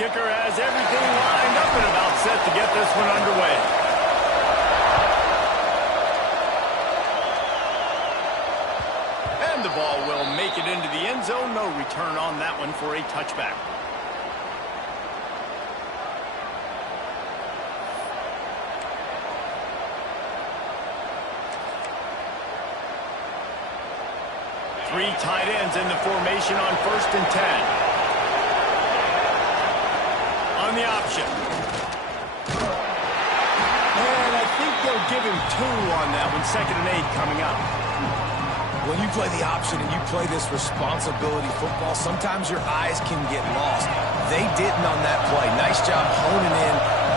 kicker has everything lined up and about set to get this one underway. And the ball will make it into the end zone. No return on that one for a touchback. Three tight ends in the formation on 1st and 10. On the option. And I think they'll give him 2 on that one. 2nd and 8 coming up. When you play the option and you play this responsibility football, sometimes your eyes can get lost. They didn't on that play. Nice job honing in,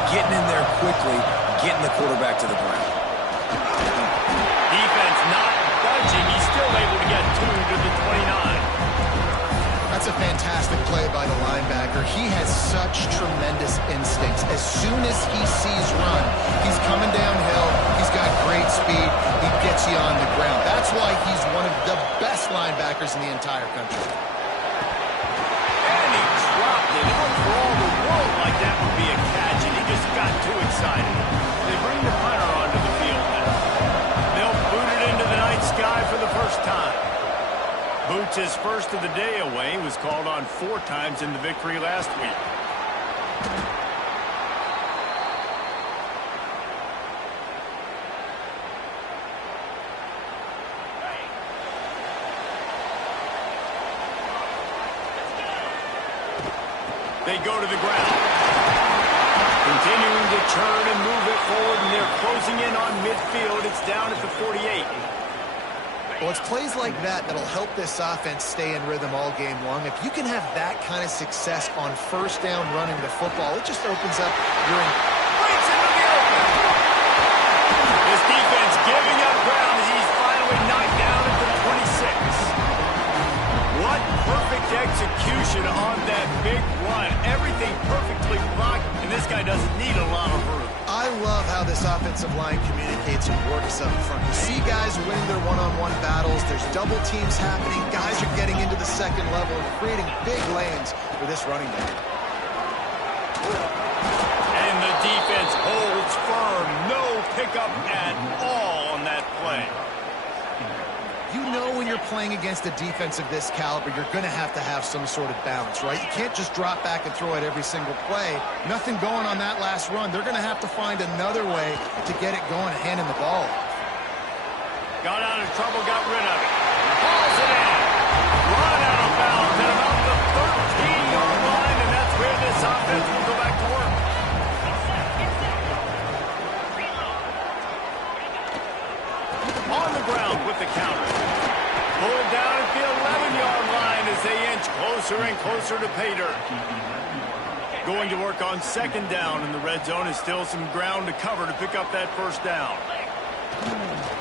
getting in there quickly, getting the quarterback to the ground. Defense not budging. He's still able to get 2 to the 29. That's a fantastic play by the linebacker. He has such tremendous instincts. As soon as he sees run, he's coming downhill. He's got great speed. He gets you on the ground. That's why he's one of the best linebackers in the entire country. And he dropped it. It looked for all the world like that would be a catch, and he just got too excited. They bring the punter onto the field now. They'll boot it into the night sky for the first time. Boots his first of the day away. Was called on 4 times in the victory last week. They go to the ground. Continuing to churn and move it forward, and they're closing in on midfield. It's down at the 48. Well, it's plays like that that'll help this offense stay in rhythm all game long. If you can have that kind of success on 1st down running the football, it just opens up your... Breaks into the open. This defense giving up ground as he's finally knocked down at the 26. What perfect execution on that big run. Everything perfectly blocked, and this guy doesn't need a lot of room. I love how this offensive line communicates and works up front. You see guys winning their one-on-one battles. There's double teams happening. Guys are getting into the 2nd level and creating big lanes for this running back. And the defense holds firm. No pickup at all on that play. You know when you're playing against a defense of this caliber, you're going to have some sort of balance, right? You can't just drop back and throw it every single play. Nothing going on that last run. They're going to have to find another way to get it going and handing the ball. Got out of trouble, got rid of it. Hauls it in. Run out of bounds at about the 13-yard line, and that's where this offense will go back to work. On the ground with the counter. Pulled down at the 11-yard line as they inch closer and closer to pay dirt. Going to work on 2nd down in the red zone is still some ground to cover to pick up that 1st down.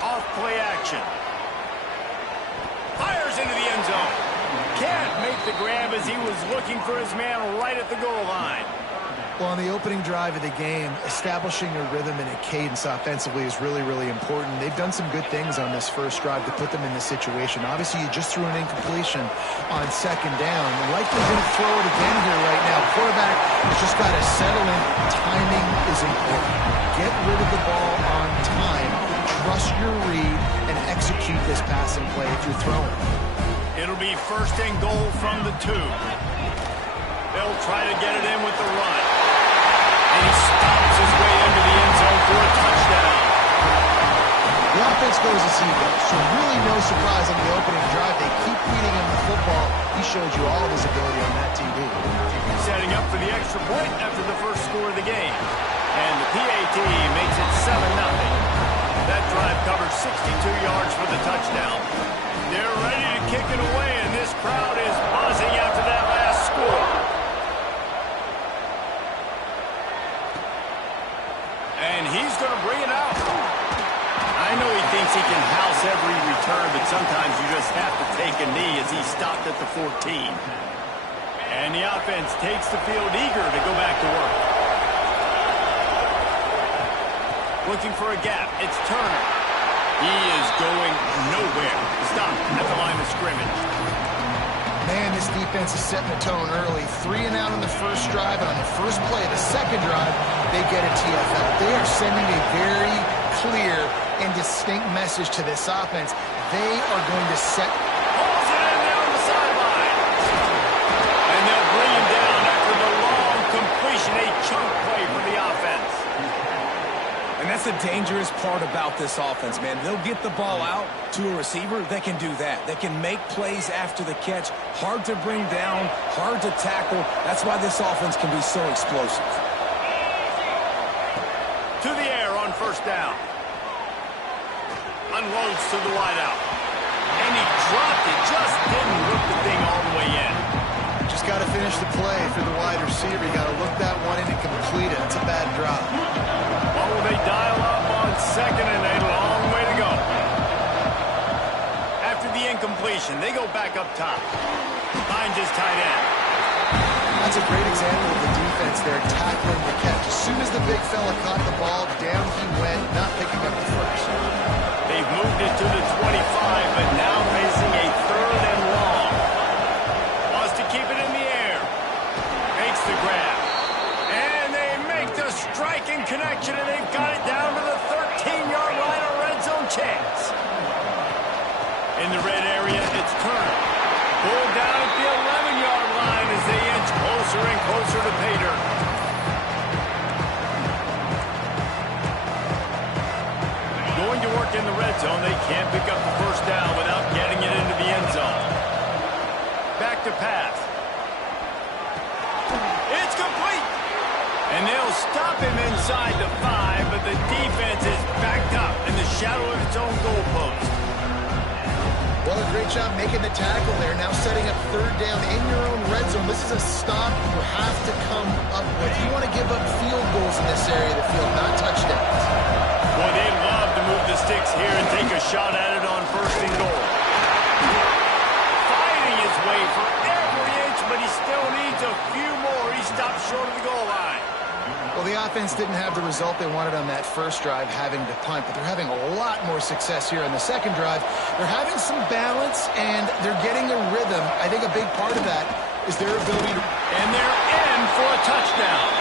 Off play action. Fires into the end zone. Can't make the grab as he was looking for his man right at the goal line. Well, on the opening drive of the game, establishing a rhythm and a cadence offensively is really, really important. They've done some good things on this first drive to put them in this situation. Obviously, you just threw an incompletion on 2nd down. Likely going to throw it again here right now. Quarterback has just got to settle in. Timing is important. Get rid of the ball on time. Trust your read and execute this passing play if you're throwing. It'll be 1st and goal from the 2. They'll try to get it in with the run. And he stomps his way into the end zone for a touchdown. The offense goes as he goes, so really no surprise on the opening drive. They keep feeding him the football. He showed you all of his ability on that TV. Setting up for the extra point after the first score of the game. And the PAT makes it 7-0. That drive covers 62 yards for the touchdown. They're ready to kick it away, and this crowd is buzzing after that last score. And he's going to bring it out. I know he thinks he can house every return, but sometimes you just have to take a knee as he stopped at the 14. And the offense takes the field eager to go back to work. Looking for a gap. It's Turner. He is going nowhere. Stop at the line of scrimmage. Man, this defense is setting the tone early. 3 and out on the first drive, and on the first play of the second drive, they get a TFL. They are sending a very clear and distinct message to this offense. They are going to set... Pulls it in there on the sideline. And they'll bring him down after the long completion, a chunk play for the offense. And that's the dangerous part about this offense, man. They'll get the ball out to a receiver. They can do that. They can make plays after the catch. Hard to bring down, hard to tackle. That's why this offense can be so explosive. To the air on first down. Unloads to the wideout. And he dropped it. Just didn't look the thing all the way in. Just got to finish the play for the wide receiver. You got to look that one in and complete it. It's a bad drop. Oh, they dial up on second and a long way to go. After the incompletion, they go back up top. Finds his tight end. That's a great example of the defense there tackling the catch. As soon as the big fella caught the ball, down he went, not picking up the first. They've moved it to the 25, but now facing a third and long. Wants to keep it in the air. Makes the grab. And they make the striking connection, and they've got it down to the 13-yard line, a red zone chance. In the red area, it's Turner. Pulled down at the 11-yard line as they inch closer and closer to pay dirt. Going to work in the red zone. They can't pick up the first down without getting it into the end zone. Back to pass. It's complete. And they'll stop him inside the 5, but the defense is backed up in the shadow of its own goalpost. Well, a great job making the tackle there. Now setting up third down in your own red zone. This is a stop you have to come up with. You want to give up field goals in this area of the field, not touchdowns. Boy, they'd love to move the sticks here and take a shot at it on first and goal. Fighting his way for every inch, but he still needs a few more. He stops short of the goal line. Well, the offense didn't have the result they wanted on that first drive, having to punt, but they're having a lot more success here on the second drive. They're having some balance, and they're getting a rhythm. I think a big part of that is their ability to... And they're in for a touchdown.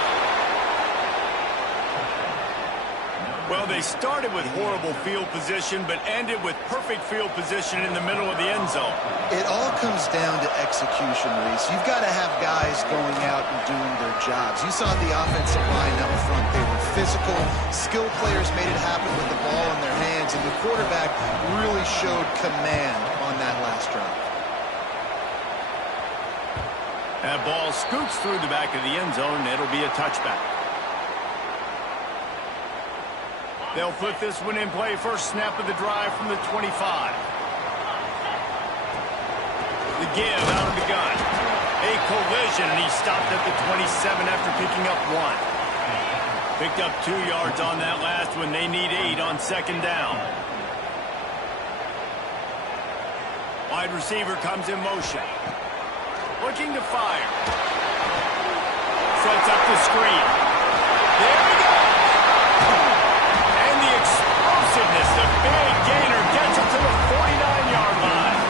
Well, they started with horrible field position, but ended with perfect field position in the middle of the end zone. It all comes down to execution, Reese. You've got to have guys going out and doing their jobs. You saw the offensive line up front. They were physical. Skilled players made it happen with the ball in their hands, and the quarterback really showed command on that last drive. That ball scoots through the back of the end zone, and it'll be a touchback. They'll put this one in play. First snap of the drive from the 25. The give out of the gun. A collision, and he stopped at the 27 after picking up 1. Picked up 2 yards on that last one. They need 8 on second down. Wide receiver comes in motion. Looking to fire. Sets up the screen. There we go. And the explosiveness, the big gainer gets it to the 49-yard line.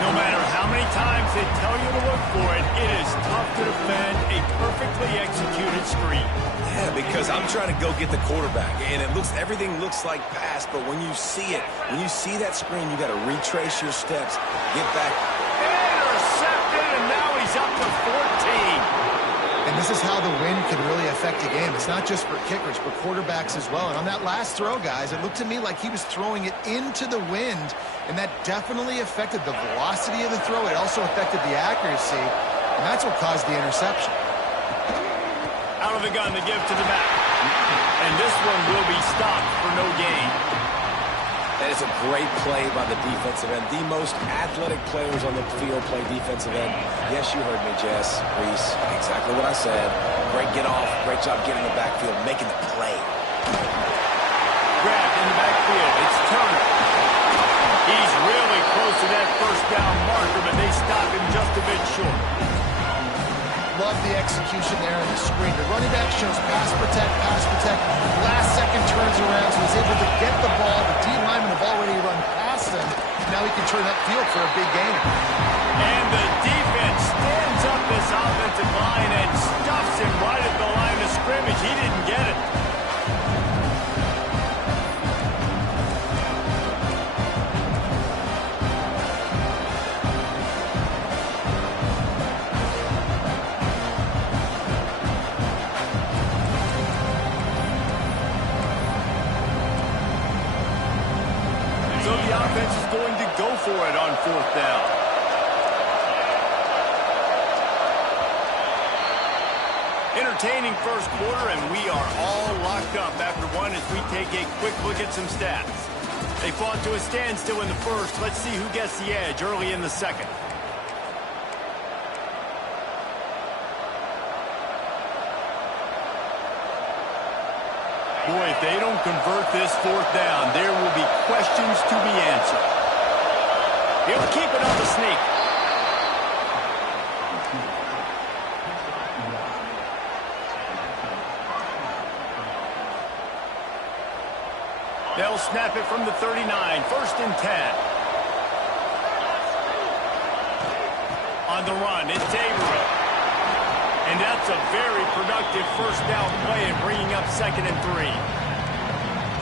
No matter how many times they tell you to look for it, it is tough to defend a perfectly executed screen. Yeah, because I'm trying to go get the quarterback, and everything looks like pass, but when you see it, when you see that screen, you got to retrace your steps, get back. Intercepted, and now he's up to 14. And this is how the wind can really affect a game. It's not just for kickers, but quarterbacks as well. And on that last throw, guys, it looked to me like he was throwing it into the wind, and that definitely affected the velocity of the throw. It also affected the accuracy, and that's what caused the interception. Out of the gun, the give to the back. And this one will be stopped for no gain. That is a great play by the defensive end. The most athletic players on the field play defensive end. Yes, you heard me, Jess, Reese. Exactly what I said. Great get off. Great job getting the backfield, making the play. Grabbed in the backfield. It's Turner. He's really close to that first down marker, but they stop him just a bit short. Love the execution there on the screen. The running back shows pass protect, pass protect. Last second turns around, so he's able to get the ball. The D linemen have already run past him. Now he can turn that field for a big gainer. And the defense stands up this offensive line and stuffs him right at the line of scrimmage. He didn't get it. So the offense is going to go for it on 4th down. Entertaining first quarter, and we are all locked up after one as we take a quick look at some stats. They fought to a standstill in the first. Let's see who gets the edge early in the second. Boy, if they don't convert this 4th down, there will be questions to be answered. He'll keep it on the sneak. They'll snap it from the 39, 1st and 10. On the run, it's Averill. And that's a very productive first down play and bringing up 2nd and 3.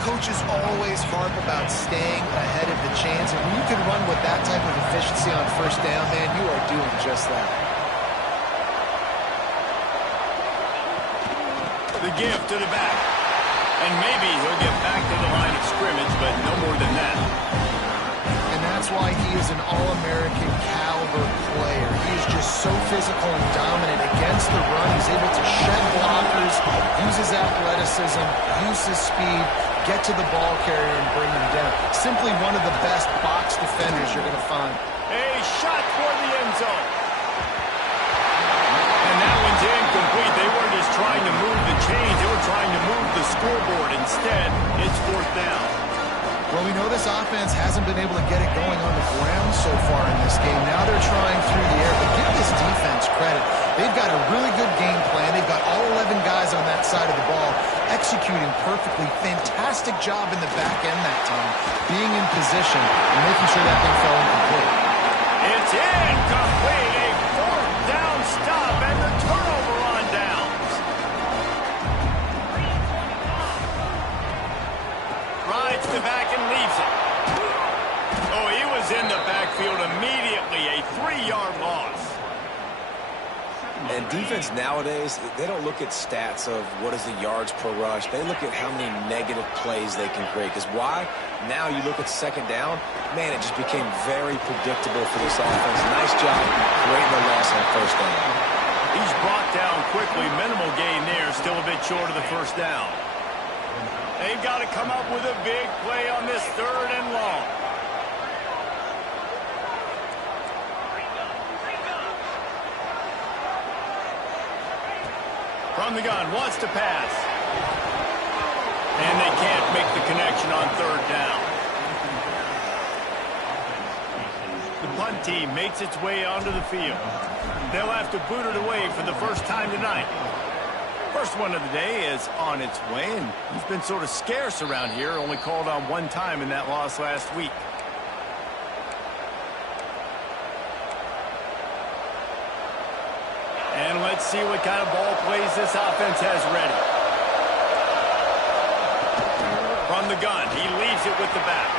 Coaches always harp about staying ahead of the chains, and when you can run with that type of efficiency on 1st down, man, you are doing just that. The give to the back. And maybe he'll get back to the line of scrimmage, but no more than that. And that's why he is an All-American caliber player. He is just so physical and dominant against the run. He's able to shed blockers, use his athleticism, use his speed, get to the ball carrier and bring him down. Simply one of the best box defenders you're going to find. A shot toward the end zone. And that one's incomplete. They weren't just trying to move the chains. They were trying to move the scoreboard. Instead, it's 4th down. Well, we know this offense hasn't been able to get it going on the ground so far in this game. Now they're trying through the air, but give this defense credit. They've got a really good game plan. They've got all 11 guys on that side of the ball executing perfectly. Fantastic job in the back end that time, being in position and making sure that thing fell incomplete. It's incomplete. A 4th down stop and the turnover on downs. Rides the back and leaves it. Oh, he was in the backfield immediately. A 3-yard loss. And defense nowadays, they don't look at stats of what is the yards per rush. They look at how many negative plays they can create. Because why? Now you look at 2nd down, man, it just became very predictable for this offense. Nice job creating the loss on 1st down. He's brought down quickly. Minimal gain there. Still a bit short of the 1st down. They've got to come up with a big play on this 3rd and long. From the gun, wants to pass. And they can't make the connection on 3rd down. The punt team makes its way onto the field. They'll have to boot it away for the first time tonight. First one of the day is on its way, and he's been sort of scarce around here, only called on one time in that loss last week. And let's see what kind of ball plays this offense has ready. From the gun, he leaves it with the back.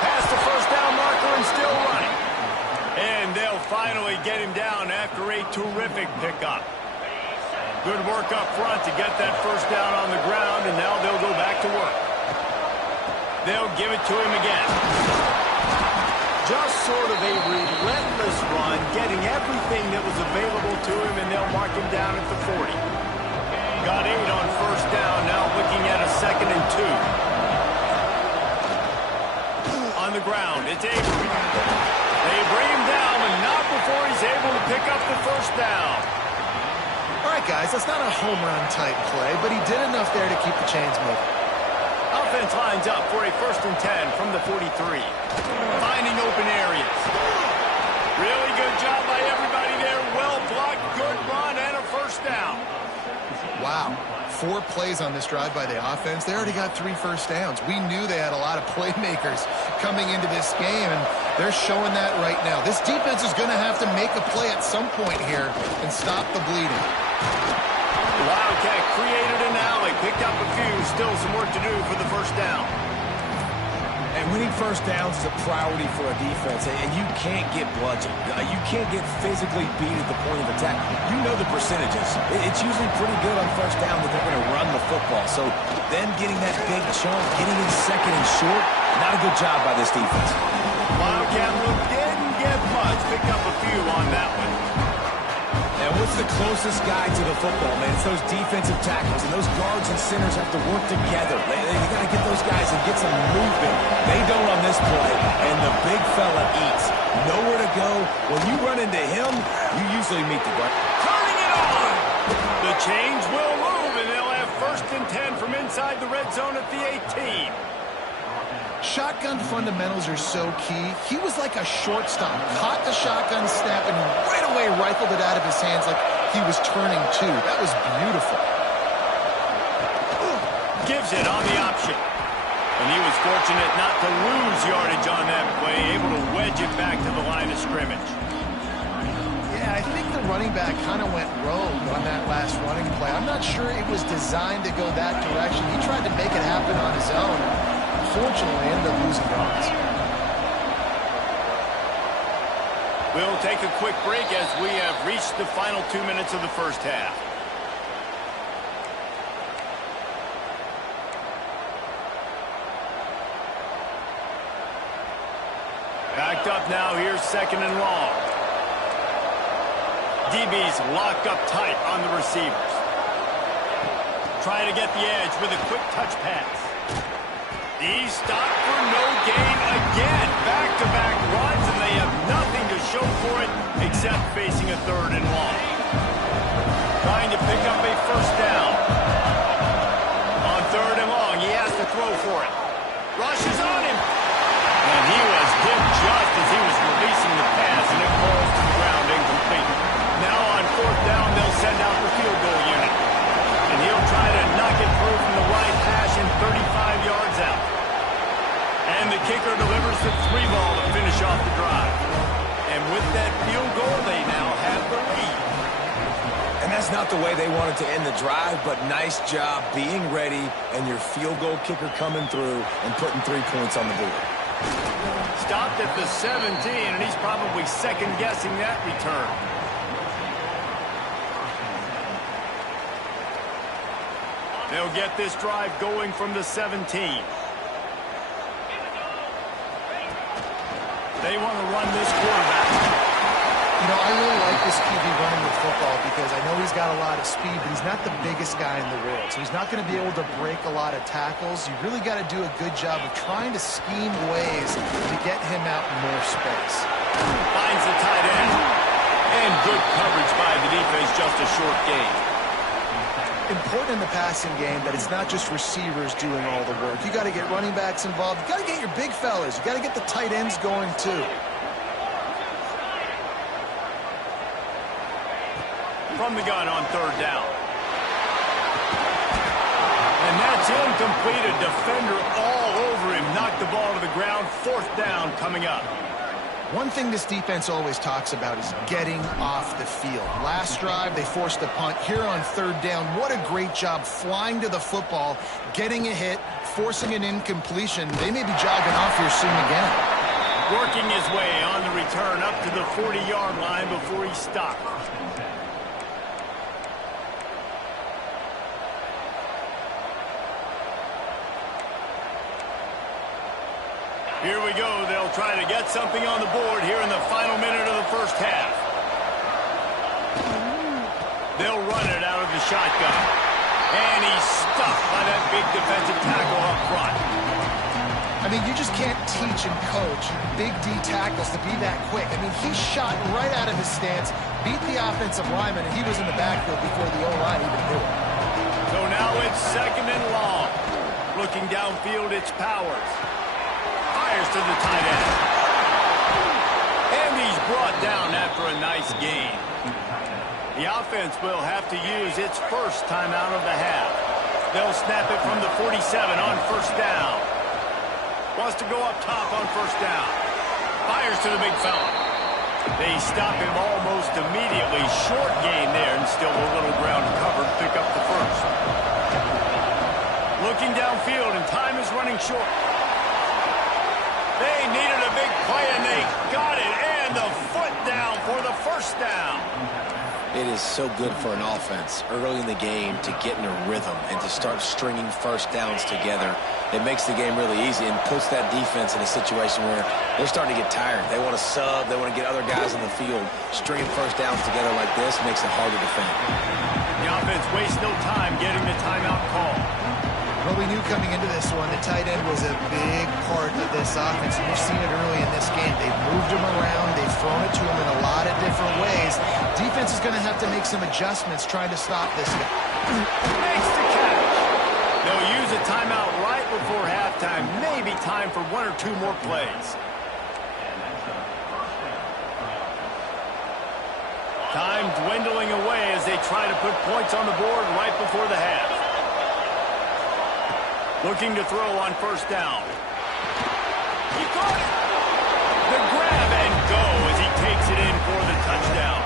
Past the 1st down marker and still running. And they'll finally get him down after a terrific pickup. Good work up front to get that 1st down on the ground, and now they'll go back to work. They'll give it to him again. Just sort of a relentless run, getting everything that was available to him, and they'll mark him down at the 40. Got 8 on 1st down, now looking at a 2nd and 2. On the ground, it's Avery. They bring him down, and not before he's able to pick up the 1st down. All right, guys, that's not a home run type play, but he did enough there to keep the chains moving. Offense lines up for a 1st and 10 from the 43. Finding open areas. Really good job by everybody there. Well blocked, good run, and a 1st down. Wow. 4 plays on this drive by the offense. They already got 3 first downs. We knew they had a lot of playmakers coming into this game, and they're showing that right now. This defense is going to have to make a play at some point here and stop the bleeding. The Wildcat created an alley, picked up a few, still some work to do for the first down. And winning first downs is a priority for a defense, and you can't get bludgeoned. You can't get physically beat at the point of attack. You know the percentages. It's usually pretty good on first down that they're going to run the football. So then getting that big chunk, getting in second and short, not a good job by this defense. Wildcat Blue didn't get much, picked up a few on that one. And what's the closest guy to the football, man? It's those defensive tackles, and those guards and centers have to work together. They got to get those guys and get some movement. They don't on this play, and the big fella eats. Nowhere to go. When you run into him, you usually meet the guard. Turning it on! The chains will move, and they'll have 1st and 10 from inside the red zone at the 18. Shotgun fundamentals are so key. He was like a shortstop. Caught the shotgun snap and right away rifled it out of his hands like he was turning two. That was beautiful. Gives it on the option. And he was fortunate not to lose yardage on that play, able to wedge it back to the line of scrimmage. Yeah, I think the running back kind of went rogue on that last running play. I'm not sure it was designed to go that direction. He tried to make it happen on his own. Unfortunately, ended up losing yards. We'll take a quick break as we have reached the final 2 minutes of the first half. Backed up now, here's 2nd and long. DB's locked up tight on the receivers. Trying to get the edge with a quick touch pass. He's stopped for no gain again. Back-to-back runs, and they have nothing to show for it except facing a 3rd and long. Trying to pick up a first down. On 3rd and long, he has to throw for it. Rushes on him. And he was hit just as he was releasing the pass, and it falls to the ground incomplete. Now on 4th down, they'll send out the field goal unit. And he'll try to knock it through from the right hash and 35 yards out. And the kicker delivers the 3 ball to finish off the drive. And with that field goal, they now have the lead. And that's not the way they wanted to end the drive, but nice job being ready and your field goal kicker coming through and putting 3 points on the board. Stopped at the 17, and he's probably second-guessing that return. They'll get this drive going from the 17. They want to run this quarterback. You know, I really like this QB running with football because I know he's got a lot of speed, but he's not the biggest guy in the world. So he's not going to be able to break a lot of tackles. You really got to do a good job of trying to scheme ways to get him out in more space. Finds the tight end. And good coverage by the defense, just a short gain. Important in the passing game that it's not just receivers doing all the work. You got to get running backs involved. You got to get your big fellas. You got to get the tight ends going too. From the gun on 3rd down. And that's incomplete. A defender all over him. Knocked the ball to the ground. 4th down coming up. One thing this defense always talks about is getting off the field. Last drive, they forced a punt. Here on 3rd down, what a great job flying to the football, getting a hit, forcing an incompletion. They may be jogging off here soon again. Working his way on the return up to the 40-yard line before he stopped. Here we go. They'll try to get something on the board here in the final minute of the first half. They'll run it out of the shotgun. And he's stuffed by that big defensive tackle up front. I mean, you just can't teach and coach big D tackles to be that quick. I mean, he shot right out of his stance, beat the offensive lineman, and he was in the backfield before the O-line even knew it. So now it's 2nd and long. Looking downfield, it's Powers. Fires to the tight end. And he's brought down after a nice gain. The offense will have to use its first timeout of the half. They'll snap it from the 47 on first down. Wants to go up top on first down. Fires to the big fella. They stop him almost immediately. Short gain there, and still a little ground covered. Pick up the first. Looking downfield, and time is running short. They needed a big play, and they got it. And the foot down for the first down. It is so good for an offense early in the game to get in a rhythm and to start stringing first downs together. It makes the game really easy and puts that defense in a situation where they're starting to get tired. They want to sub. They want to get other guys in the field. Stringing first downs together like this makes it hard to defend. The offense wastes no time getting the timeout call. Well, we knew coming into this one, the tight end was a big part of this offense. And you've seen it early in this game. They've moved him around. They've thrown it to him in a lot of different ways. Defense is going to have to make some adjustments trying to stop this guy. Makes the catch. They'll use a timeout right before halftime. Maybe time for one or two more plays. Time dwindling away as they try to put points on the board right before the half. Looking to throw on first down. He got it. The grab and go as he takes it in for the touchdown.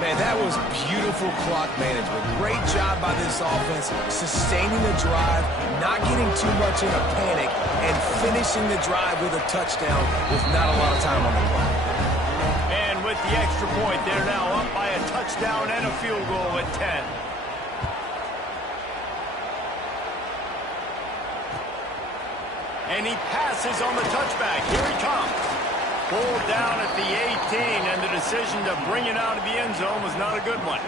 Man, that was beautiful clock management. Great job by this offense, sustaining the drive, not getting too much in a panic, and finishing the drive with a touchdown with not a lot of time on the clock. And with the extra point, they're now up by a touchdown and a field goal at 10. And he passes on the touchback. Here he comes. Pulled down at the 18, and the decision to bring it out of the end zone was not a good one.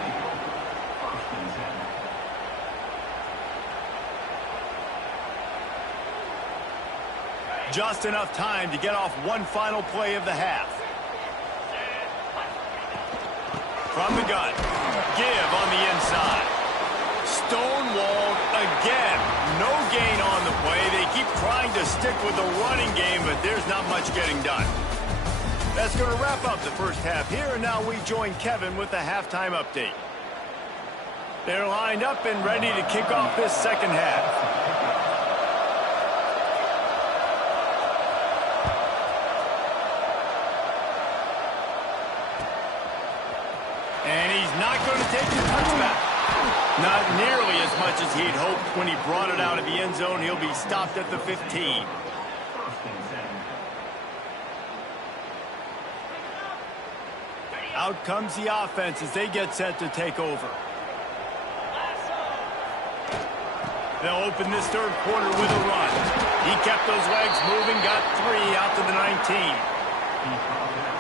Just enough time to get off one final play of the half. From the gun. Give on the inside. Stonewalled again. No gain on the play. They keep trying to stick with the running game, but there's not much getting done. That's going to wrap up the first half here, and now we join Kevin with the halftime update. They're lined up and ready to kick off this second half. And he's not going to take the touchback. Not nearly as much as he'd hoped when he brought it out of the end zone. He'll be stopped at the 15. Out comes the offense as they get set to take over. They'll open this third quarter with a run. He kept those legs moving, got 3 out to the 19.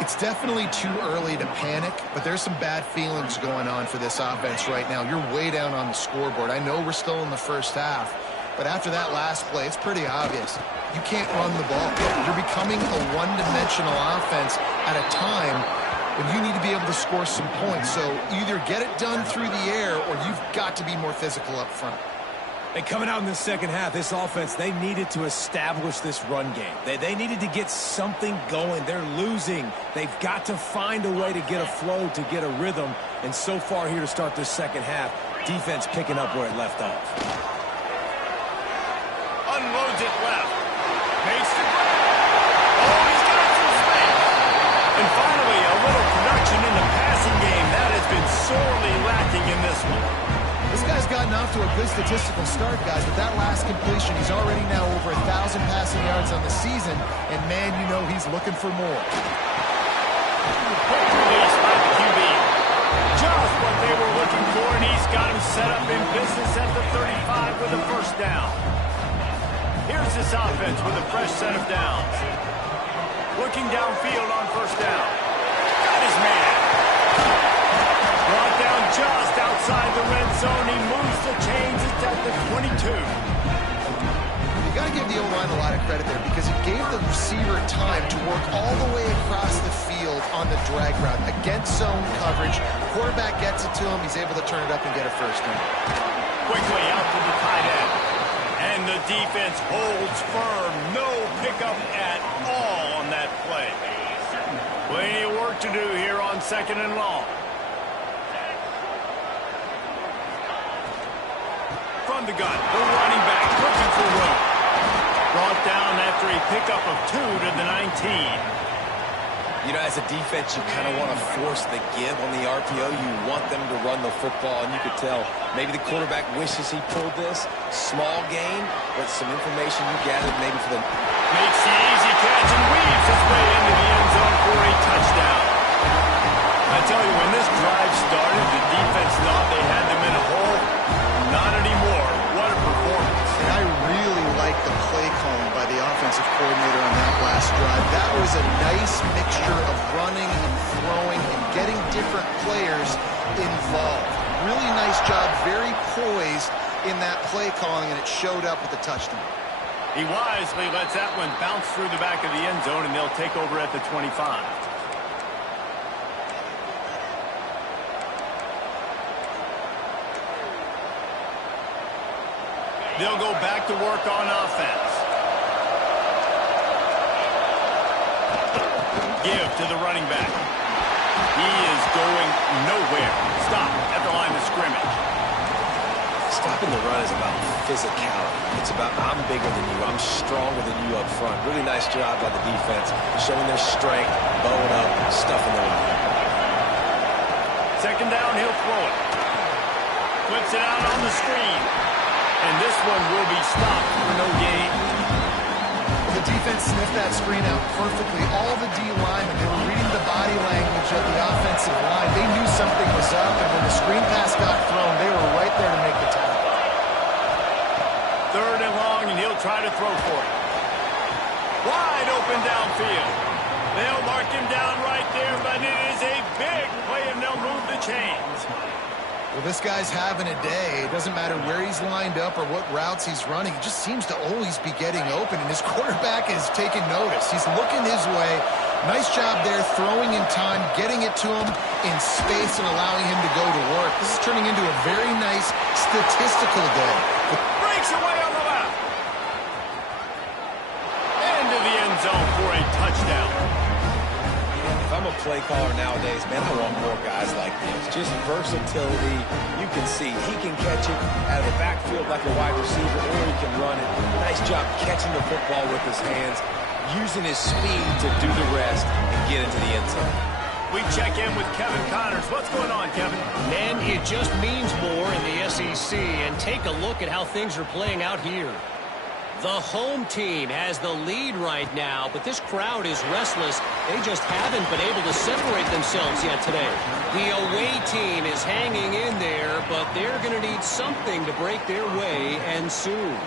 It's definitely too early to panic, but there's some bad feelings going on for this offense right now. You're way down on the scoreboard. I know we're still in the first half, but after that last play, it's pretty obvious. You can't run the ball. You're becoming a one-dimensional offense at a time when you need to be able to score some points. So either get it done through the air or you've got to be more physical up front. And coming out in the second half, this offense, they needed to establish this run game. They needed to get something going. They're losing. They've got to find a way to get a flow, to get a rhythm. And so far here to start this second half, defense picking up where it left off. Unloads it left. Makes the grab. Oh, he's got some space. And finally, a little production in the passing game. That has been sorely lacking in this one. This guy's gotten off to a good statistical start, guys, but that last completion, he's already now over 1,000 passing yards on the season, and man, you know he's looking for more. Quick release by the QB. Just what they were looking for, and he's got him set up in business at the 35 with a first down. Here's this offense with a fresh set of downs. Looking downfield on first down. Got his man. Brought down just outside the red zone. He moves the chains. It's at the 22. You got to give the O-line a lot of credit there because it gave the receiver time to work all the way across the field on the drag route against zone coverage. Quarterback gets it to him. He's able to turn it up and get a first down. Quickly out to the tight end. And the defense holds firm. No pickup at all on that play. Plenty of work to do here on second and long. From From the gun, the running back looking for room. Brought down after a pickup of 2 to the 19. You know, as a defense, you kind of want to force the give on the RPO. You want them to run the football, and you could tell maybe the quarterback wishes he pulled this. Small gain, but some information you gathered maybe for the... Makes the easy catch and weaves his way into the end zone for a touchdown. I tell you, when this drive started, the defense thought they had them in a hole. Not anymore. What a performance. And I really like the play calling by the offensive coordinator on that last drive. That was a nice mixture of running and throwing and getting different players involved. Really nice job, very poised in that play calling, and it showed up with the touchdown. He wisely lets that one bounce through the back of the end zone, and they'll take over at the 25. They'll go back to work on offense. Give to the running back. He is going nowhere. Stop at the line of scrimmage. Stopping the run is about physicality. It's about I'm bigger than you. I'm stronger than you up front. Really nice job by the defense, showing their strength, bowing up, stuffing the run. Second down, he'll throw it. Flips it out on the screen. And this one will be stopped for no gain. The defense sniffed that screen out perfectly. All the D linemen, they were reading the body language of the offensive line. They knew something was up, and when the screen pass got thrown, they were right there to make the tackle. Third and long, and he'll try to throw for it. Wide open downfield. They'll mark him down right there, but it is a big play, and they'll move the chains. Well, this guy's having a day. It doesn't matter where he's lined up or what routes he's running. He just seems to always be getting open, and his quarterback is taking notice. He's looking his way. Nice job there, throwing in time, getting it to him in space and allowing him to go to work. This is turning into a very nice statistical day. Breaks away on the left. Into the end zone for a touchdown. If I'm a play caller nowadays, man, I want more guys like this. Just versatility. You can see he can catch it out of the backfield like a wide receiver, or he can run it. Nice job catching the football with his hands, using his speed to do the rest and get into the end zone. We check in with Kevin Connors. What's going on, Kevin? Man, it just means more in the SEC, and take a look at how things are playing out here. The home team has the lead right now, but this crowd is restless. They just haven't been able to separate themselves yet today. The away team is hanging in there, but they're going to need something to break their way, and soon.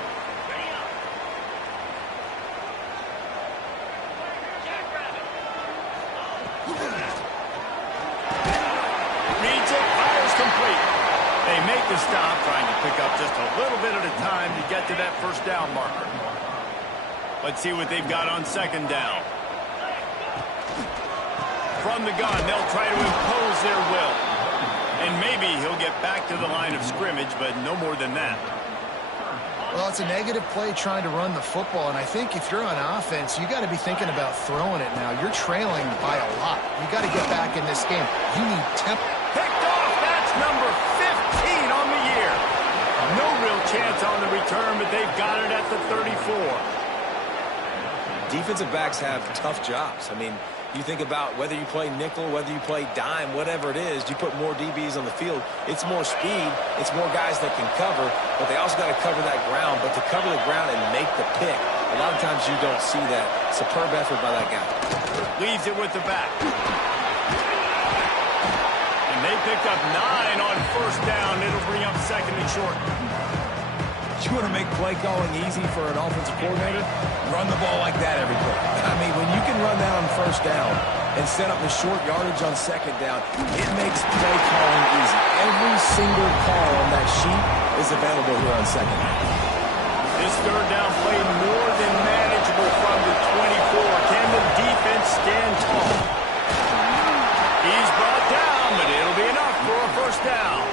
Reads it, fires complete. They make the stop, trying to pick up just a little bit at a time to get to that first down marker. Let's see what they've got on second down. From the gun, they'll try to impose their will. And maybe he'll get back to the line of scrimmage, but no more than that. Well, it's a negative play trying to run the football, and I think if you're on offense, you got to be thinking about throwing it now. You're trailing by a lot. You got to get back in this game. You need tempo. Picked off. That's number 15 on the year. No real chance on the return, but they've got it at the 34. Defensive backs have tough jobs. I mean, you think about whether you play nickel, whether you play dime, whatever it is, you put more DBs on the field. It's more speed. It's more guys that can cover, but they also got to cover that ground. But to cover the ground and make the pick, a lot of times you don't see that. Superb effort by that guy. Leaves it with the back. And they picked up 9 on first down. It'll bring up second and short. You want to make play calling easy for an offensive coordinator? Run the ball like that every play. I mean, when you can run that on first down and set up a short yardage on second down, it makes play calling easy. Every single call on that sheet is available here on second down. This third down play more than manageable from the 24. Can the defense stand tall? He's brought down, but it'll be enough for a first down.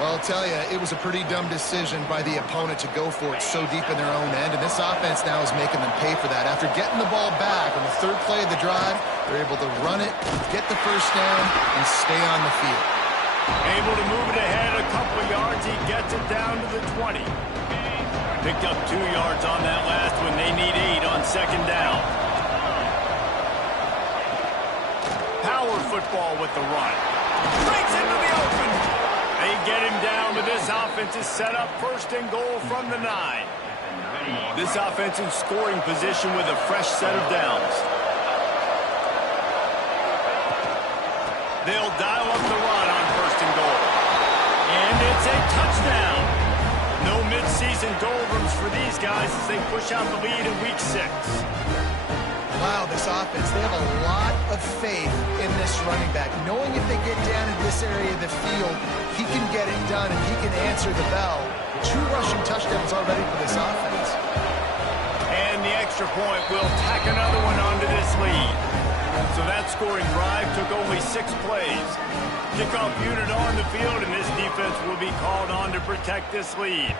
Well, I'll tell you, it was a pretty dumb decision by the opponent to go for it so deep in their own end, and this offense now is making them pay for that. After getting the ball back on the third play of the drive, they're able to run it, get the first down, and stay on the field. Able to move it ahead couple of yards. He gets it down to the 20. Picked up 2 yards on that last one. They need 8 on second down. Power football with the run. Breaks into the open. They get him down, but this offense is set up first and goal from the 9. This offense in scoring position with a fresh set of downs. They'll dial up the run on first and goal. And it's a touchdown. No midseason doldrums for these guys as they push out the lead in week 6. Wow, this offense, they have a lot of faith in this running back, knowing if they get down in this area of the field, he can get it done and he can answer the bell. 2 rushing touchdowns already for this offense. And the extra point will tack another one onto this lead. So that scoring drive took only 6 plays. Kickoff unit on the field, and this defense will be called on to protect this lead.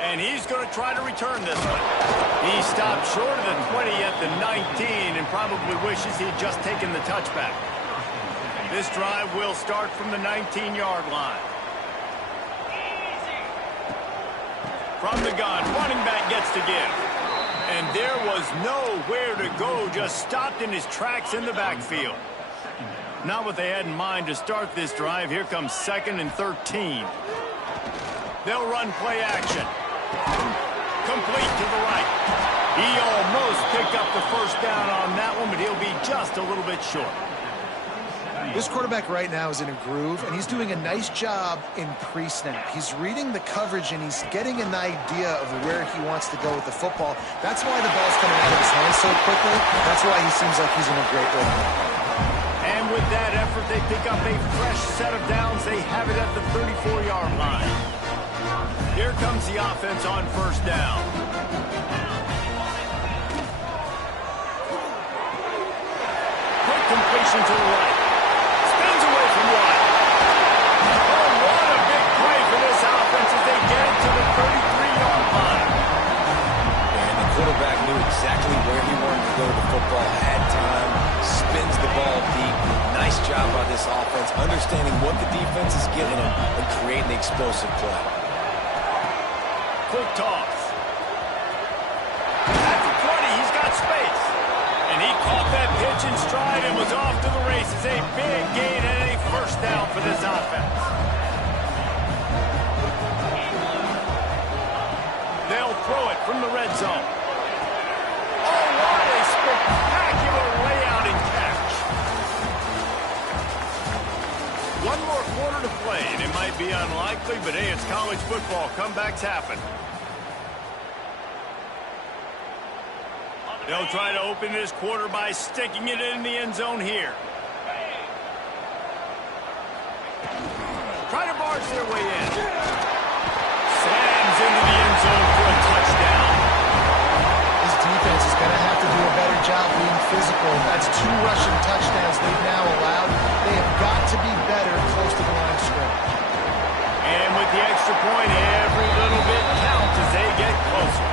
And he's going to try to return this one. He stopped short of the 20 at the 19 and probably wishes he'd just taken the touchback. This drive will start from the 19-yard line. From the gun, running back gets to give. And there was nowhere to go, just stopped in his tracks in the backfield. Not what they had in mind to start this drive. Here comes 2nd and 13. They'll run play action. Complete to the right. He almost picked up the first down on that one, but he'll be just a little bit short. This quarterback right now is in a groove, and he's doing a nice job in pre-snap. He's reading the coverage, and he's getting an idea of where he wants to go with the football. That's why the ball's coming out of his hands so quickly. That's why he seems like he's in a great rhythm. And with that effort, they pick up a fresh set of downs. They have it at the 34-yard line. Here comes the offense on first down. Quick completion to the right. Spins away from one. Oh, what a big play for this offense as they get it to the 33-yard line. And the quarterback knew exactly where he wanted to go with the football, had time, spins the ball deep. Nice job by this offense, understanding what the defense is giving them and creating the explosive play. Quick toss. At the 20, he's got space. And he caught that pitch in stride and was off to the races. A big gain and a first down for this offense. They'll throw it from the red zone. Oh, what a spectacular layout and catch. One more quarter to play, and it might be unlikely, but hey, it's college football. Comebacks happen. They'll try to open this quarter by sticking it in the end zone here. Try to barge their way in. Slams into the end zone for a touchdown. This defense is going to have to do a better job being physical. That's 2 rushing touchdowns they've now allowed. They have got to be better close to the line of scrimmage. And with the extra point, every little bit counts as they get closer.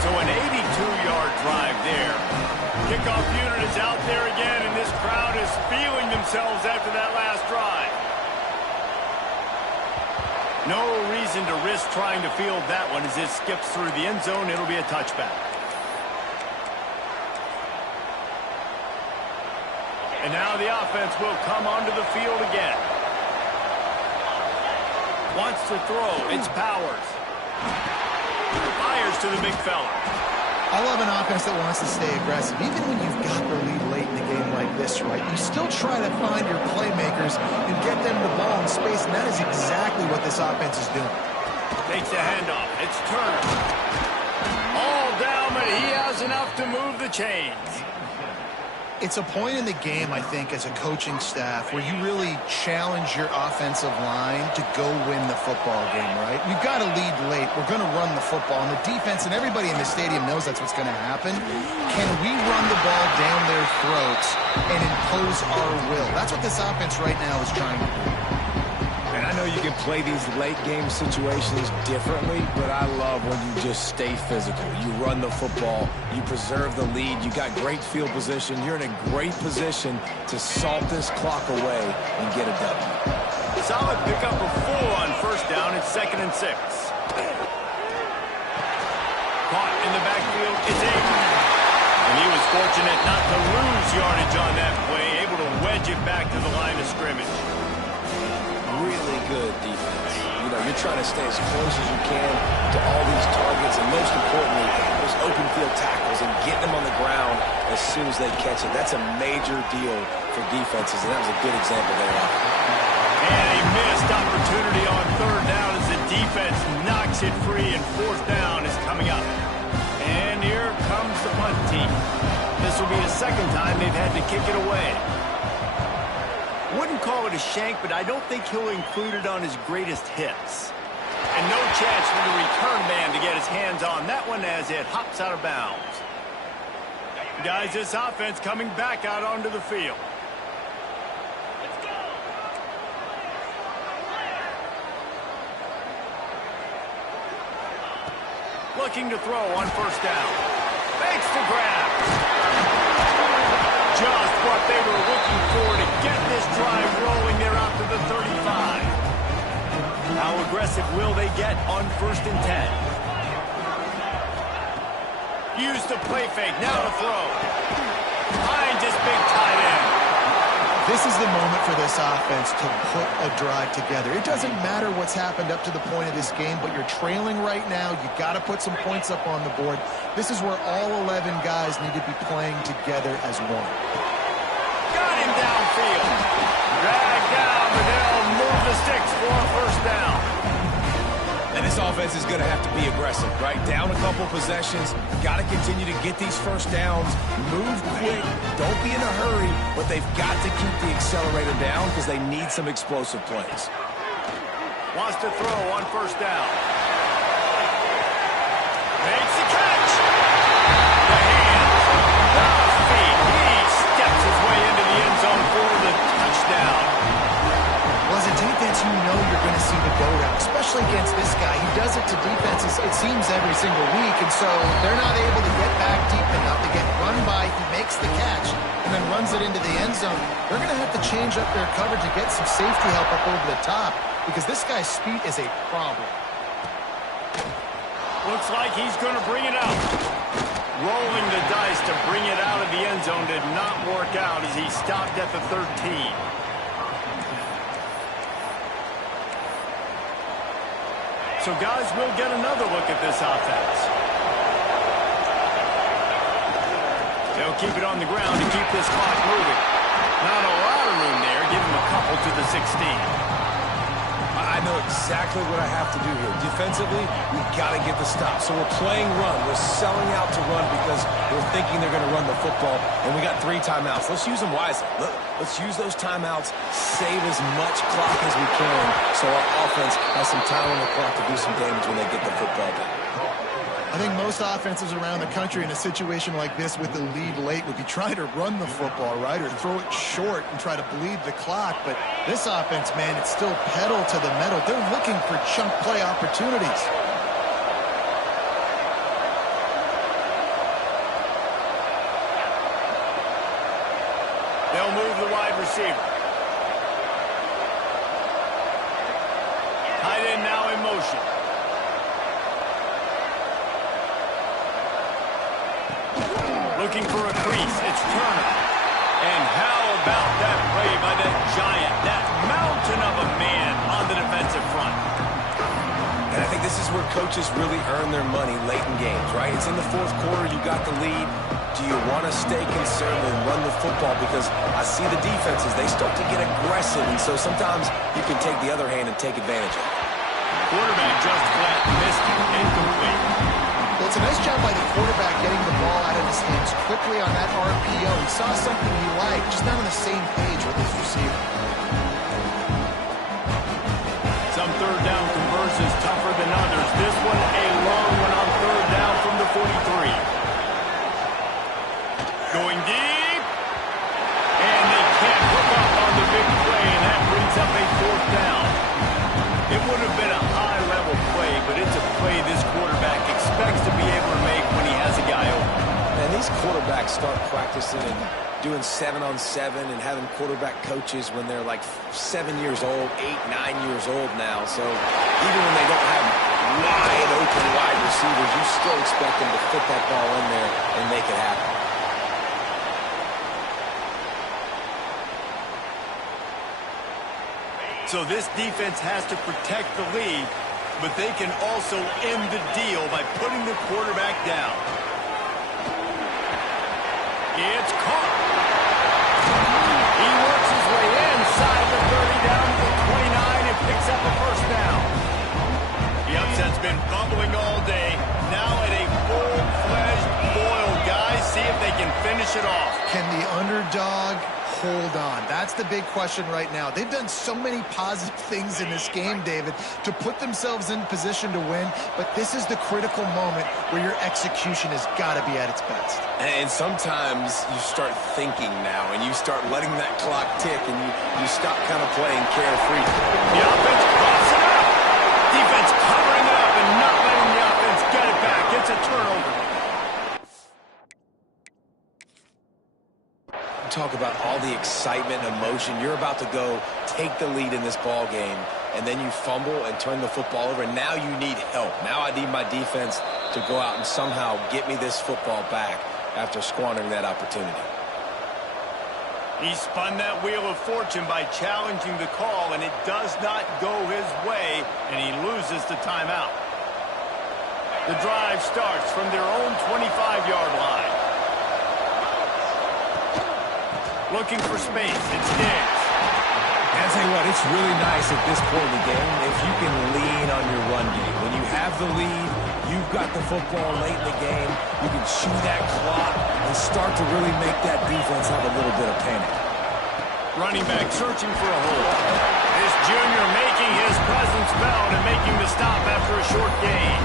So an 82-yard drive there. Kickoff unit is out there again, and this crowd is feeling themselves after that last drive. No reason to risk trying to field that one as it skips through the end zone. It'll be a touchback. And now the offense will come onto the field again. Wants to throw. It's Powers. Fires to the big fella. I love an offense that wants to stay aggressive. Even when you've got the lead late in the game like this, right, you still try to find your playmakers and get them the ball in space, and that is exactly what this offense is doing. Takes the handoff. It's Turner. All down, but he has enough to move the chains. It's a point in the game, I think, as a coaching staff where you really challenge your offensive line to go win the football game, right? We've got to lead late. We're going to run the football. And the defense and everybody in the stadium knows that's what's going to happen. Can we run the ball down their throats and impose our will? That's what this offense right now is trying to do. And I know you can play these late-game situations differently, but I love when you just stay physical. You run the football, you preserve the lead, you got great field position, you're in a great position to salt this clock away and get a W. Solid pickup of 4 on first down. It's 2nd and 6. Caught in the backfield. It's Aiken. And he was fortunate not to lose yardage on that play, able to wedge it back to the line of scrimmage. Really good defense. You know, you're trying to stay as close as you can to all these targets, and most importantly, those open field tackles and getting them on the ground as soon as they catch it. That's a major deal for defenses, and that was a good example there. And a missed opportunity on 3rd down as the defense knocks it free, and 4th down is coming up. And here comes the punt team. This will be the 2nd time they've had to kick it away. Wouldn't call it a shank, but I don't think he'll include it on his greatest hits. And no chance for the return man to get his hands on that one as it hops out of bounds. Guys, this offense coming back out onto the field. Looking to throw on 1st down. Makes the grab. Just what they were looking for to get this drive rolling. They're out to the 35. How aggressive will they get on 1st and 10? Use the play fake. Now to throw. Behind his big tight end. This is the moment for this offense to put a drive together. It doesn't matter what's happened up to the point of this game, but you're trailing right now. You got to put some points up on the board. This is where all 11 guys need to be playing together as one. Got him downfield. Dragged down, but they'll move the sticks for a 1st down. And this offense is going to have to be aggressive, right? Down a couple possessions. Got to continue to get these 1st downs. Move quick. Don't be in a hurry. But they've got to keep the accelerator down because they need some explosive plays. Wants to throw on 1st down. Makes the catch. The hands. The feet. He steps his way into the end zone for the touchdown. Well, as a defense, you know you're going to see the go route, especially against this guy. He does it to defenses, it seems, every single week, and so they're not able to get back deep enough. They get run by, he makes the catch, and then runs it into the end zone. They're going to have to change up their coverage and get some safety help up over the top, because this guy's speed is a problem. Looks like he's going to bring it out. Rolling the dice to bring it out of the end zone did not work out as he stopped at the 13. So, guys, we'll get another look at this offense. They'll keep it on the ground to keep this clock moving. Not a lot of room there. Give him a couple to the 16. I know exactly what I have to do here. Defensively, we've got to get the stop. So we're playing run. We're selling out to run because we're thinking they're going to run the football, and we got 3 timeouts. Let's use them wisely. Let's use those timeouts, save as much clock as we can so our offense has some time on the clock to do some damage when they get the football back. I think most offenses around the country in a situation like this with the lead late would be trying to run the football, right, or throw it short and try to bleed the clock. But this offense, man, it's still pedal to the metal. They're looking for chunk play opportunities. They'll move the wide receiver. Tight end now in motion. Looking for a crease. It's Turner. And how about that play by that giant, that mountain of a man on the defensive front? And I think this is where coaches really earn their money late in games, right? It's in the 4th quarter. You got the lead. Do you want to stay conservative and run the football? Because I see the defenses, they start to get aggressive, and so sometimes you can take the other hand and take advantage of it. Quarterback just flat missed it. Incomplete. Well, it's a nice job by the quarterback getting the ball out of his hands quickly on that RPO. He saw something he liked, just not on the same page with his receiver. Some 3rd down conversions tougher than others. This one a long one on 3rd down from the 43. Going deep. And they can't hook up on the big play, and that brings up a 4th down. quarterbacks start practicing and doing 7-on-7 and having quarterback coaches when they're like 7 years old, 8, 9 years old now. So even when they don't have wide open wide receivers, you still expect them to put that ball in there and make it happen. So this defense has to protect the lead, but they can also end the deal by putting the quarterback down. It's caught. He works his way inside the 30 down to the 29 and picks up a first down. The upset's been bubbling all day. Now at a full-fledged boil, guys. See if they can finish it off. Can the underdog hold on? That's the big question right now. They've done so many positive things in this game, David, to put themselves in position to win, but this is the critical moment where your execution has got to be at its best. And sometimes you start thinking now, and you start letting that clock tick, and you stop kind of playing carefree. The offense pops it up. Defense covering it up and not letting the offense get it back. It's a turnover. Talk about all the excitement and emotion. You're about to go take the lead in this ball game, and then you fumble and turn the football over. Now you need help. Now I need my defense to go out and somehow get me this football back after squandering that opportunity. He spun that wheel of fortune by challenging the call, and it does not go his way, and he loses the timeout. The drive starts from their own 25-yard line. Looking for space. It's Diggs. And I'll tell you what, it's really nice at this point in the game if you can lean on your run game. When you have the lead, you've got the football late in the game, you can chew that clock and start to really make that defense have a little bit of panic. Running back searching for a hole. This junior making his presence felt and making the stop after a short gain.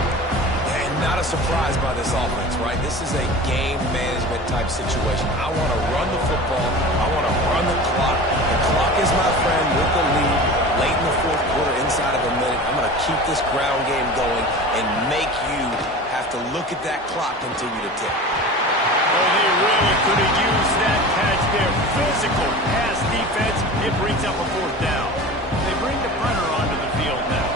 And not a surprise by this offense, right? This is a game management type situation. I want to run the football. I want to run the clock. The clock is my friend with the lead. Late in the fourth quarter, inside of a minute, I'm going to keep this ground game going and make you have to look at that clock continue to tick. Oh, they really could have used that catch there. Physical pass defense. It brings up a fourth down. They bring the punter onto the field now.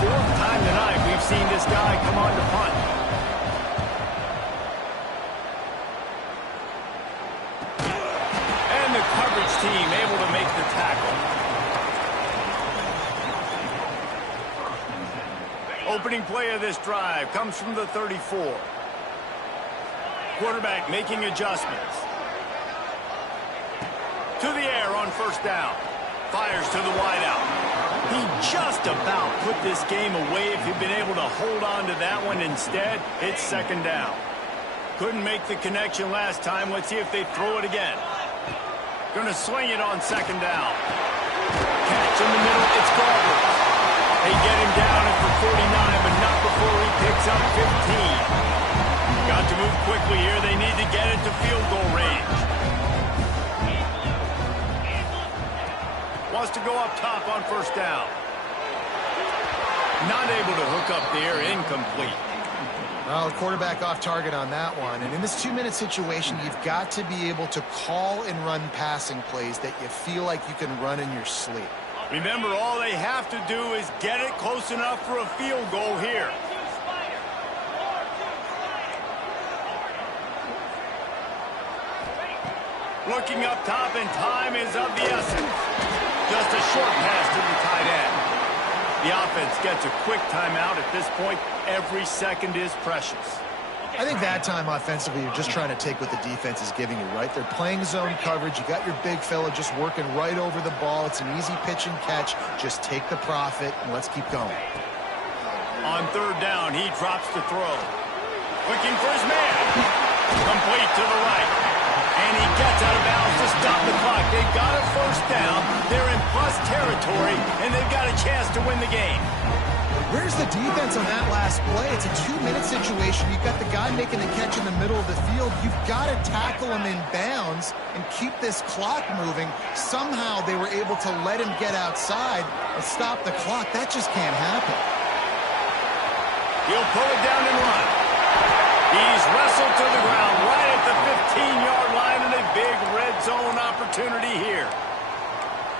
Fourth time tonight we've seen this guy come on to punt. And the coverage team able to make the tackle. Opening play of this drive comes from the 34. Quarterback making adjustments. To the air on first down. Fires to the wideout. He just about put this game away if he'd been able to hold on to that one. Instead, it's second down. Couldn't make the connection last time. Let's see if they throw it again. Gonna swing it on second down. Catch in the middle. It's Garber. They get him down at the 49, but not before he picks up 15. Got to move quickly here. They need to get it to field goal range. Wants to go up top on first down. Not able to hook up there. Incomplete. Well, the quarterback off target on that one. And in this 2-minute situation, you've got to be able to call and run passing plays that you feel like you can run in your sleep. Remember, all they have to do is get it close enough for a field goal here. Looking up top, and time is of the essence. Just a short pass to the tight end. The offense gets a quick timeout. At this point, every second is precious. I think that time offensively, you're just trying to take what the defense is giving you, right? They're playing zone coverage. You got your big fella just working right over the ball. It's an easy pitch and catch. Just take the profit, and let's keep going. On third down, he drops the throw. Looking for his man. Complete to the right. And he gets out of bounds to stop the clock. They've got a first down. They're in plus territory, and they've got a chance to win the game. Where's the defense on that last play? It's a 2-minute situation. You've got the guy making the catch in the middle of the field. You've got to tackle him in bounds and keep this clock moving. Somehow they were able to let him get outside and stop the clock. That just can't happen. He'll pull it down and run. He's wrestled to the ground right at the 15. 15-yard line and a big red zone opportunity here.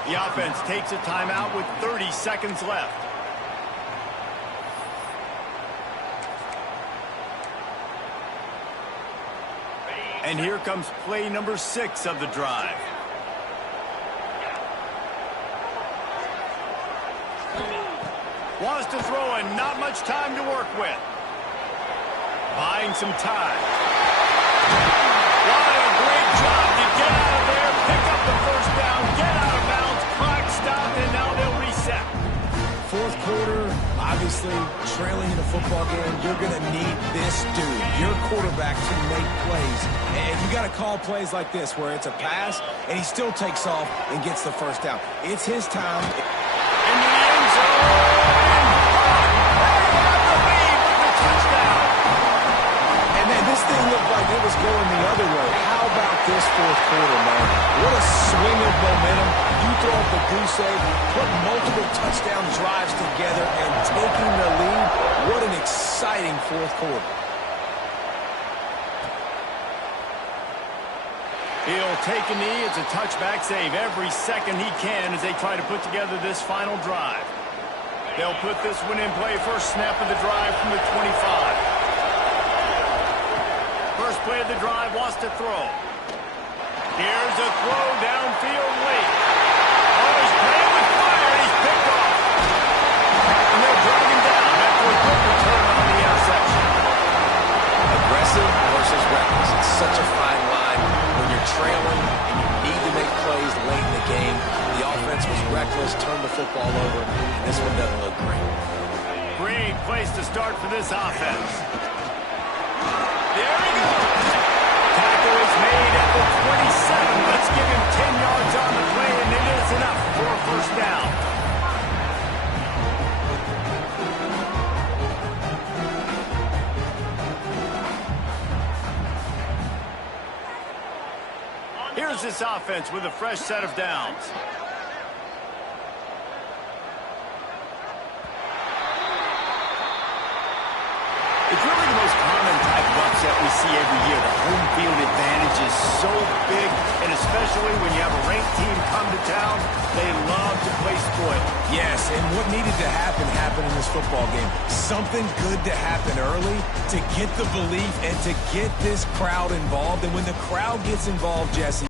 The offense takes a timeout with 30 seconds left. And here comes play number 6 of the drive. Wants to throw and not much time to work with. Buying some time. What a great job to get out of there, pick up the first down, get out of bounds, clock stopped, and now they'll reset. Fourth quarter, obviously trailing in a football game, you're going to need this dude, your quarterback, to make plays. And you got to call plays like this where it's a pass and he still takes off and gets the first down. It's his time. In the end zone. This thing looked like it was going the other way. How about this fourth quarter, man? What a swing of momentum. You throw up the goose egg, put multiple touchdown drives together, and taking the lead. What an exciting fourth quarter. He'll take a knee. It's a touchback save every second he can as they try to put together this final drive. They'll put this one in play first snap of the drive from the 25. First play of the drive, wants to throw. Here's a throw downfield late. Oh, he's playing with fire, and he's picked off. And they'll drag him down after a quick return on the interception. Aggressive versus reckless. It's such a fine line when you're trailing and you need to make plays late in the game. The offense was reckless, turned the football over, and this one doesn't look great. Great place to start for this offense. There he goes. Tackle is made at the 27. Let's give him 10 yards on the play, and it is enough for a first down. Here's this offense with a fresh set of downs. It's really the most common type of upset we see every year. The home field advantage is so big, and especially when you have a ranked team come to town, they love to play spoil. Yes, and what needed to happen happened in this football game. Something good to happen early to get the belief and to get this crowd involved. And when the crowd gets involved, Jesse,